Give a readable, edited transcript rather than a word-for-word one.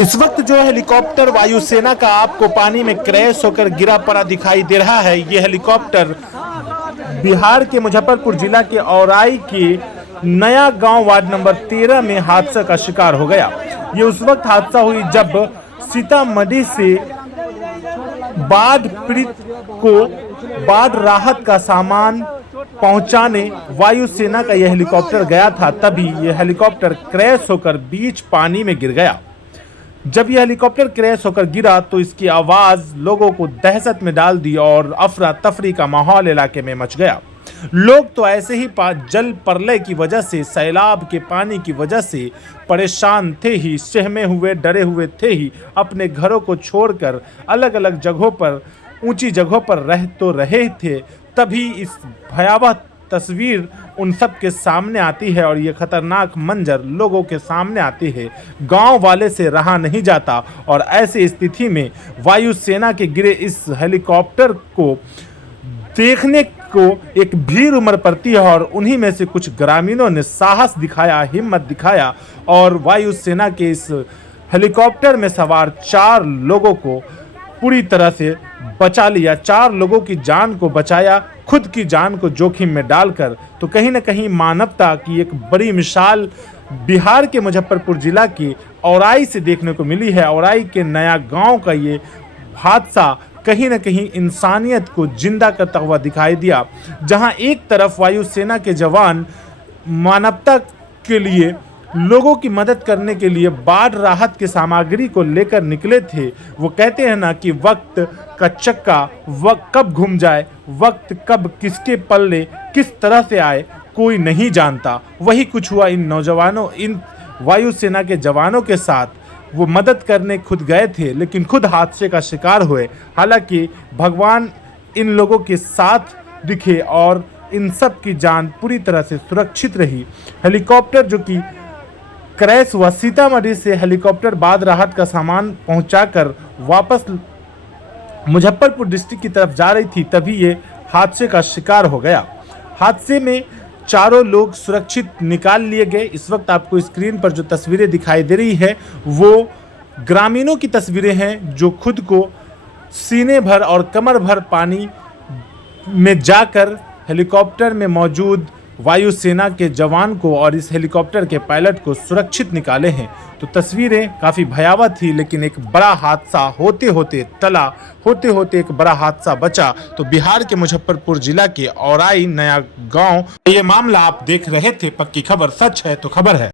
इस वक्त जो हेलीकॉप्टर वायुसेना का आपको पानी में क्रैश होकर गिरा पड़ा दिखाई दे रहा है, ये हेलीकॉप्टर बिहार के मुजफ्फरपुर जिला के औराई के नया गांव वार्ड नंबर 13 में हादसा का शिकार हो गया। ये उस वक्त हादसा हुई जब सीतामढ़ी से बाढ़ पीड़ित को बाढ़ राहत का सामान पहुंचाने वायुसेना का यह हेलीकॉप्टर गया था, तभी यह हेलीकॉप्टर क्रैश होकर बीच पानी में गिर गया। जब यह हेलीकॉप्टर क्रैश होकर गिरा तो इसकी आवाज लोगों को दहशत में डाल दी और अफरा तफरी का माहौल इलाके में मच गया। लोग तो ऐसे ही जल प्रलय की वजह से, सैलाब के पानी की वजह से परेशान थे ही, सहमे हुए डरे हुए थे ही, अपने घरों को छोड़कर अलग अलग जगहों पर, ऊंची जगहों पर रह तो रहे थे। तभी इस भयावह तस्वीर उन सब के सामने आती है और ये खतरनाक मंजर लोगों के सामने आती है। गांव वाले से रहा नहीं जाता और ऐसी स्थिति में वायुसेना के गिरे इस हेलीकॉप्टर को देखने को एक भीड़ उमड़ पड़ती है और उन्हीं में से कुछ ग्रामीणों ने साहस दिखाया, हिम्मत दिखाया और वायुसेना के इस हेलीकॉप्टर में सवार 4 लोगों को पूरी तरह से बचा लिया। 4 लोगों की जान को बचाया, खुद की जान को जोखिम में डालकर। तो कहीं ना कहीं मानवता की एक बड़ी मिसाल बिहार के मुजफ्फरपुर जिला की औराई से देखने को मिली है। औराई के नया गांव का ये हादसा कहीं ना कहीं इंसानियत को जिंदा करता हुआ दिखाई दिया, जहां एक तरफ वायुसेना के जवान मानवता के लिए, लोगों की मदद करने के लिए बाढ़ राहत की सामग्री को लेकर निकले थे। वो कहते हैं ना कि वक्त का चक्का वक्त कब घूम जाए, वक्त कब किसके पल्ले किस तरह से आए, कोई नहीं जानता। वही कुछ हुआ इन नौजवानों, इन वायुसेना के जवानों के साथ। वो मदद करने खुद गए थे लेकिन खुद हादसे का शिकार हुए। हालांकि भगवान इन लोगों के साथ दिखे और इन सब की जान पूरी तरह से सुरक्षित रही। हेलीकॉप्टर जो कि क्रैश हुआ, सीतामढ़ी से हेलीकॉप्टर बाढ़ राहत का सामान पहुंचाकर वापस मुजफ्फरपुर डिस्ट्रिक्ट की तरफ जा रही थी, तभी ये हादसे का शिकार हो गया। हादसे में 4 लोग सुरक्षित निकाल लिए गए। इस वक्त आपको स्क्रीन पर जो तस्वीरें दिखाई दे रही है वो ग्रामीणों की तस्वीरें हैं, जो खुद को सीने भर और कमर भर पानी में जाकर हेलीकॉप्टर में मौजूद वायुसेना के जवान को और इस हेलीकॉप्टर के पायलट को सुरक्षित निकाले हैं। तो तस्वीरें काफ़ी भयावह थी, लेकिन एक बड़ा हादसा होते होते टला, होते होते एक बड़ा हादसा बचा। तो बिहार के मुजफ्फरपुर जिला के औराई नया गांव, ये मामला आप देख रहे थे। पक्की खबर, सच है तो खबर है।